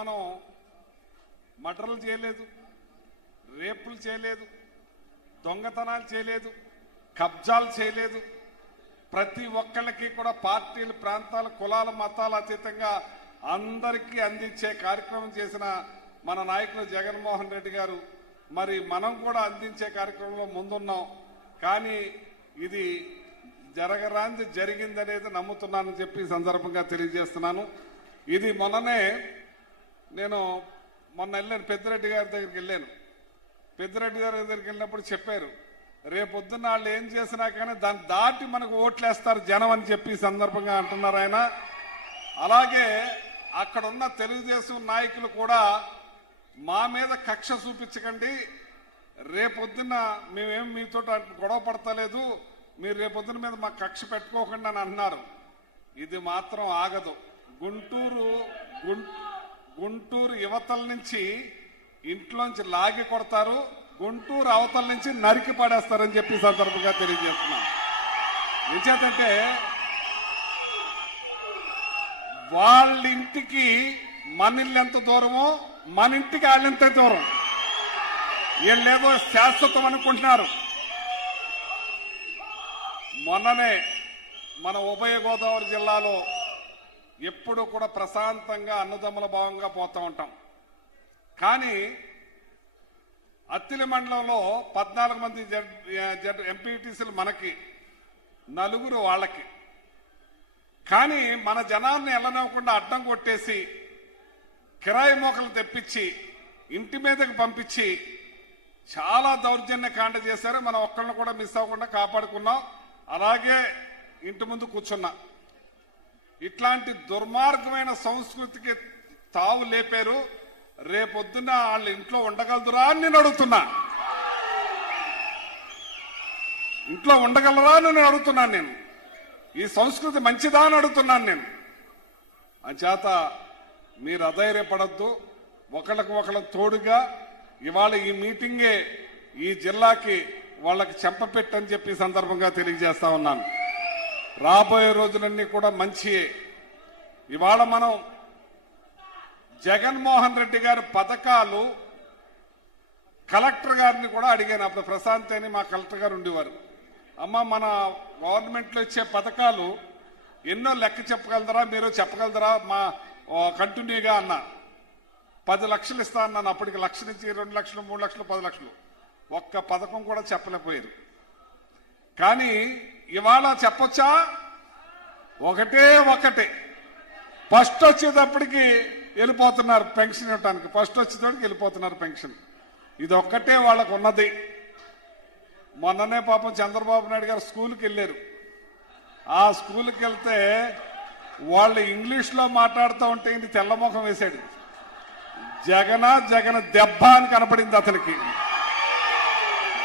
మనం మర్డర్లు చేయలేదు, రేపులు చేయలేదు, దొంగతనాలు చేయలేదు, కబ్జాలు చేయలేదు. ప్రతి ఒక్కళ్ళకి కూడా పార్టీలు, ప్రాంతాల, కులాల, మతాల అతీతంగా అందరికీ అందించే కార్యక్రమం చేసిన మన నాయకులు జగన్మోహన్ రెడ్డి గారు. మరి మనం కూడా అందించే కార్యక్రమంలో ముందున్నాం. కానీ ఇది జరగరాంది జరిగిందనేది నమ్ముతున్నానని చెప్పి సందర్భంగా తెలియజేస్తున్నాను. ఇది నేను మొన్న వెళ్ళాను, పెద్దిరెడ్డి గారి దగ్గరికి వెళ్ళాను. పెద్దిరెడ్డి గారి దగ్గరికి వెళ్ళినప్పుడు చెప్పారు, రేపొద్దున్న వాళ్ళు ఏం చేసినా కానీ దాన్ని దాటి మనకు ఓట్లేస్తారు జనం అని చెప్పి సందర్భంగా అంటున్నారు ఆయన. అలాగే అక్కడున్న తెలుగుదేశం నాయకులు కూడా మా మీద కక్ష చూపించకండి, రేపొద్దున్న మేమేం మీతో గొడవ పడతలేదు, మీరు రేపొద్దున మీద మా కక్ష పెట్టుకోకండి అని అన్నారు. ఇది మాత్రం ఆగదు. గుంటూరు యువతల నుంచి ఇంట్లోంచి లాగి కొడతారు, గుంటూరు అవతల నుంచి నరికి పడేస్తారని చెప్పి సందర్భంగా తెలియజేస్తున్నాం. నిజేతంటే వాళ్ళ ఇంటికి మన ఇల్లు ఎంత దూరమో మన ఇంటికి వాళ్ళెంత దూరం. వీళ్ళేదో శాశ్వతం అనుకుంటున్నారు. మొన్ననే మన ఉభయ గోదావరి జిల్లాలో ఎప్పుడు కూడా ప్రశాంతంగా అన్నదమ్ముల భావంగా పోతూ ఉంటాం. కానీ అత్తిలి మండలంలో 14 మంది ఎంపీటీసీలు మనకి, 4 వాళ్ళకి. కానీ మన జనాన్ని ఎల్లనివ్వకుండా అడ్డం కొట్టేసి కిరాయి మోకలు తెప్పించి ఇంటి మీదకి పంపించి చాలా దౌర్జన్య కాండ చేశారు. మనం ఒక్కళ్ళని కూడా మిస్ అవ్వకుండా కాపాడుకున్నాం. అలాగే ఇంటి ముందు కూర్చున్నా. ఇట్లాంటి దుర్మార్గమైన సంస్కృతికి తావు లేపారు. రేపొద్దున వాళ్ళ ఇంట్లో ఉండగలదురా అని నేను అడుగుతున్నా. ఇంట్లో ఉండగలరా అని నేను అడుగుతున్నాను. నేను ఈ సంస్కృతి మంచిదా అని అడుగుతున్నాను. నేను అంచేత మీరు అధైర్యపడద్దు. ఒకళ్ళకి ఒకళ్ళ తోడుగా ఇవాళ ఈ మీటింగే ఈ జిల్లాకి వాళ్ళకి చెంపపెట్టని చెప్పి సందర్భంగా తెలియజేస్తా ఉన్నాను. రాబోయే రోజులన్నీ కూడా మంచియే. ఇవాళ మనం జగన్మోహన్ రెడ్డి గారి పథకాలు కలెక్టర్ గారిని కూడా అడిగాను. అప్పుడు ప్రశాంత్ అని మా కలెక్టర్ గారు ఉండేవారు. అమ్మ, మన గవర్నమెంట్ లో ఇచ్చే పథకాలు ఎన్నో లెక్క చెప్పగలదరా, మీరు చెప్పగలదరా మా కంటిన్యూగా అన్న. 10 లక్షలు ఇస్తా అన్నాను. అప్పటికి 1 లక్ష నుంచి 2 లక్షలు, 3 లక్షలు, 10 లక్షలు ఒక్క పథకం కూడా చెప్పలేకపోయారు. కానీ ఇవాళ చెప్పొచ్చా? ఒకటే ఫస్ట్ వచ్చేటప్పటికి వెళ్ళిపోతున్నారు పెన్షన్ ఇవ్వటానికి. ఫస్ట్ వచ్చేటప్పటికి వెళ్ళిపోతున్నారు పెన్షన్. ఇది ఒక్కటే వాళ్ళకు ఉన్నది. మొన్ననే పాపం చంద్రబాబు నాయుడు గారు స్కూల్కి వెళ్ళారు. ఆ స్కూల్కి వెళ్తే వాళ్ళు ఇంగ్లీష్ లో మాట్లాడుతూ ఉంటే ఇది తెల్లముఖం వేశాడు. జగన దెబ్బ అని కనపడింది అతనికి.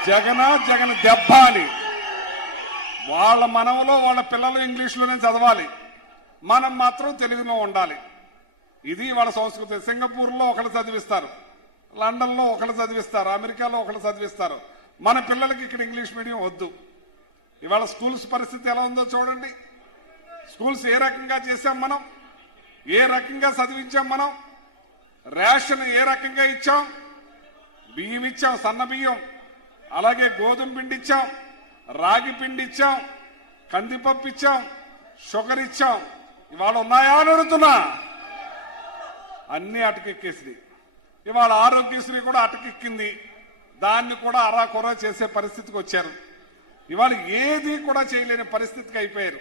జగన దెబ్బ అని. వాళ్ళ మనవలో వాళ్ళ పిల్లలు ఇంగ్లీష్ లోనే చదవాలి, మనం మాత్రం తెలుగులో ఉండాలి. ఇది వాళ్ళ సంస్కృతి. సింగపూర్ లో ఒకళ్ళు చదివిస్తారు, లండన్ లో ఒకళ్ళు చదివిస్తారు, అమెరికాలో ఒకళ్ళు చదివిస్తారు. మన పిల్లలకి ఇక్కడ ఇంగ్లీష్ మీడియం వద్దు. ఇవాళ స్కూల్స్ పరిస్థితి ఎలా ఉందో చూడండి. స్కూల్స్ ఏ రకంగా చేశాం మనం, ఏ రకంగా చదివించాం మనం, రేషన్ ఏ రకంగా ఇచ్చాం, బియ్యం ఇచ్చాం, సన్న బియ్యం, అలాగే గోధుమ పిండి ఇచ్చాం, రాగి పిండి ఇచ్చాం, కందిపప్పు ఇచ్చాం, షుగర్ ఇచ్చాం. ఇవాళ ఉన్నాయా అని అడుగుతున్నా. అన్ని అటకెక్కేసింది. ఇవాళ ఆరోగ్యశ్రీ కూడా అటకెక్కింది. దాన్ని కూడా అరాకొరా చేసే పరిస్థితికి వచ్చారు. ఇవాళ ఏది కూడా చేయలేని పరిస్థితికి అయిపోయారు.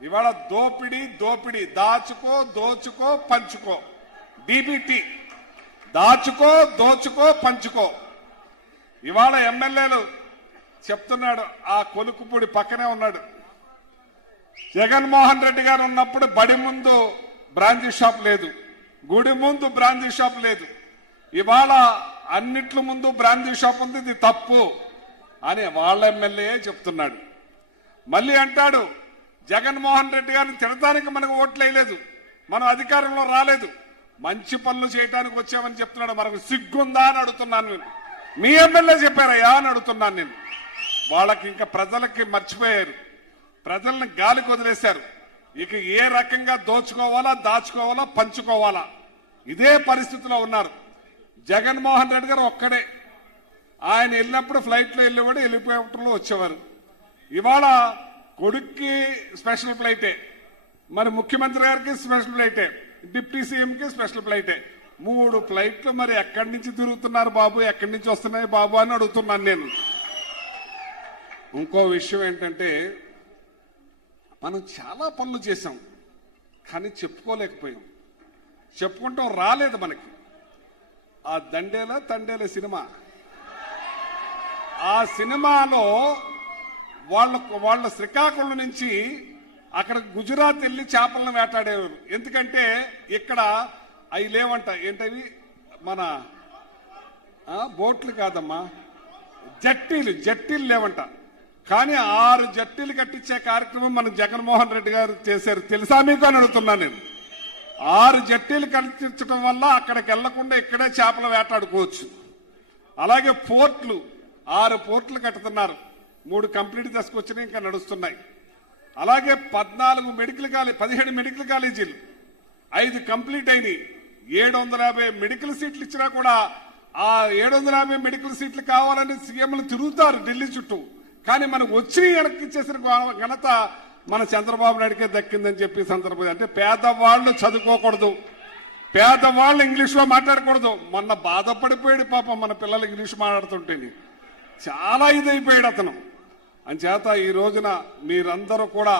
ఇవాళ దోపిడీ, దోచుకో పంచుకో, డీబీటీ, దోచుకో పంచుకో. ఇవాళ ఎమ్మెల్యేలు చెప్తున్నాడు, ఆ కొలుకుపూడి పక్కనే ఉన్నాడు. జగన్మోహన్ రెడ్డి గారు ఉన్నప్పుడు బడి ముందు బ్రాంచీ షాప్ లేదు, గుడి ముందు బ్రాంచీ షాప్ లేదు. ఇవాళ అన్నిట్ల ముందు బ్రాంచీ షాప్ ఉంది, ఇది తప్పు అని వాళ్ళ ఎమ్మెల్యే చెప్తున్నాడు. మళ్ళీ అంటాడు, జగన్మోహన్ రెడ్డి గారిని తినడానికి మనకు ఓట్లు వేయలేదు, మనం అధికారంలో రాలేదు, మంచి పనులు చేయడానికి వచ్చామని చెప్తున్నాడు. మనకు సిగ్గుందా అని అడుగుతున్నాను నేను. మీ ఎమ్మెల్యే చెప్పారయ్యా అని అడుగుతున్నాను నేను. వాళ్ళకి ఇంకా ప్రజలకి మర్చిపోయారు, ప్రజల్ని గాలికి వదిలేశారు. ఇక ఏ రకంగా దోచుకోవాలా, దాచుకోవాలా, పంచుకోవాలా ఇదే పరిస్థితిలో ఉన్నారు. జగన్మోహన్ రెడ్డి గారు ఒక్కడే, ఆయన వెళ్ళినప్పుడు ఫ్లైట్లో వెళ్ళేవాడు, హెలికాప్టర్లో వచ్చేవారు. ఇవాళ కొడుక్కి స్పెషల్ ఫ్లైటే, మరి ముఖ్యమంత్రి గారికి స్పెషల్ ఫ్లైటే, డిప్యూటీ సీఎంకి స్పెషల్ ఫ్లైటే. 3 ఫ్లైట్లు మరి ఎక్కడి నుంచి తిరుగుతున్నారు బాబు, ఎక్కడి నుంచి వస్తున్నాయి బాబు అని అడుగుతున్నాను నేను. ఇంకో విషయం ఏంటంటే, మనం చాలా పనులు చేశాం కానీ చెప్పుకోలేకపోయాం, చెప్పుకుంటాం రాలేదు మనకి. ఆ తండేల సినిమా, ఆ సినిమాలో వాళ్ళ శ్రీకాకుళం నుంచి అక్కడ గుజరాత్ వెళ్ళి చేపలను వేటాడేవారు. ఎందుకంటే ఇక్కడ అవి లేవంట, ఏంటవి మన బోట్లు కాదమ్మా, జట్టీలు లేవంట. కానీ 6 జట్టీలు కట్టించే కార్యక్రమం మన జగన్మోహన్ రెడ్డి గారు చేశారు. తెలుసా మీకు అని అడుగుతున్నాను నేను. 6 జట్టీలు కట్టించడం వల్ల అక్కడికి వెళ్లకుండా ఇక్కడే చేపలు వేటాడుకోవచ్చు. అలాగే పోర్ట్లు, 6 పోర్ట్లు కట్టుతున్నారు. 3 కంప్లీట్ తీసుకొచ్చినాయి, ఇంకా నడుస్తున్నాయి. అలాగే 17 మెడికల్ కాలేజీలు 5 కంప్లీట్ అయినాయి. 750 మెడికల్ సీట్లు ఇచ్చినా కూడా ఆ 750 మెడికల్ సీట్లు కావాలని సీఎంలు తిరుగుతారు ఢిల్లీ చుట్టూ. కానీ మనకు వచ్చి వెనక్కిచ్చేసిన ఘనత మన చంద్రబాబు నాయుడికే దక్కిందని చెప్పి సందర్భం. అంటే పేదవాళ్ళు చదువుకోకూడదు, పేదవాళ్ళు ఇంగ్లీష్ లో మాట్లాడకూడదు. మొన్న బాధపడిపోయాడు పాపం మన పిల్లలు ఇంగ్లీష్ మాట్లాడుతుంటే, చాలా ఇదైపోయాడు అతను. అంచేత ఈ రోజున మీరందరూ కూడా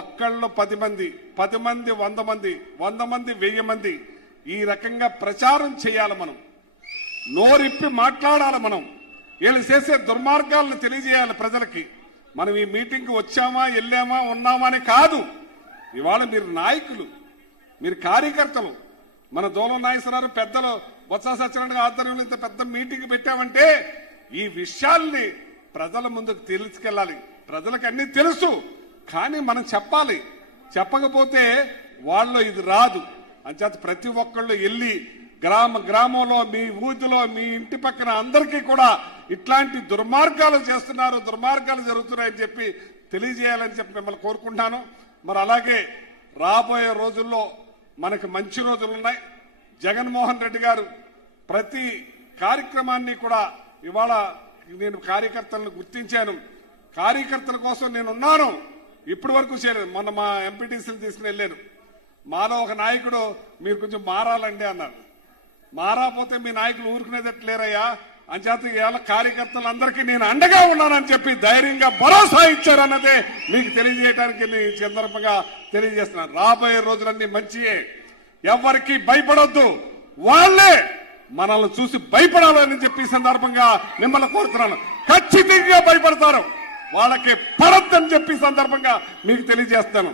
ఒక్కళ్ళు 10 మంది, 10 మంది 100 మంది, 100 మంది 1000 మంది ఈ రకంగా ప్రచారం చేయాలి. మనం నోరిప్పి మాట్లాడాలి. మనం వీళ్ళు చేసే దుర్మార్గాలను తెలియజేయాలి ప్రజలకి. మనం ఈ మీటింగ్కి వచ్చామా, వెళ్ళామా, ఉన్నామా అని కాదు. ఇవాళ మీరు నాయకులు, మీరు కార్యకర్తలు. మన దూలం నాగేశ్వరరావు పెద్దలు బొత్స సత్యనారాయణ ఆధ్వర్యంలో ఇంత పెద్ద మీటింగ్ పెట్టామంటే ఈ విషయాల్ని ప్రజల ముందుకు తీసుకెళ్ళాలి. ప్రజలకు అన్ని తెలుసు, కానీ మనం చెప్పాలి. చెప్పకపోతే వాళ్ళు ఇది రాదు. అంచేత ప్రతి ఒక్కళ్ళు వెళ్ళి గ్రామంలో, మీ ఊరిలో, మీ ఇంటి పక్కన అందరికీ కూడా ఇట్లాంటి దుర్మార్గాలు చేస్తున్నారు, దుర్మార్గాలు జరుగుతున్నాయని చెప్పి తెలియజేయాలని చెప్పి మిమ్మల్ని కోరుకుంటున్నాను. మరి అలాగే రాబోయే రోజుల్లో మనకు మంచి రోజులు ఉన్నాయి. జగన్మోహన్ రెడ్డి గారు ప్రతి కార్యక్రమాన్ని కూడా ఇవాళ నేను కార్యకర్తలను గుర్తించాను. కార్యకర్తల కోసం నేనున్నాను. ఇప్పటి వరకు చేయలేదు. మొన్న మా ఎంపీటీసీలు తీసుకుని వెళ్ళాను. మాలో ఒక నాయకుడు మీరు కొంచెం మారాలండి అన్నారు. మారాపోతే మీ నాయకులు ఊరుకునేదట్లేరయ్యా, అంచేత ఇవాళ కార్యకర్తలందరికీ నేను అండగా ఉన్నానని చెప్పి ధైర్యంగా భరోసా ఇచ్చారన్నదే మీకు తెలియజేయడానికి ఈ సందర్భంగా తెలియజేస్తున్నాను. రాబోయే రోజులన్నీ మంచియే. ఎవరికి భయపడొద్దు, వాళ్లే మనల్ని చూసి భయపడాలని చెప్పి ఈ సందర్భంగా మిమ్మల్ని కోరుతున్నాను. ఖచ్చితంగా భయపడతారు, వాళ్ళకి పడొద్దని చెప్పి సందర్భంగా మీకు తెలియజేస్తాను.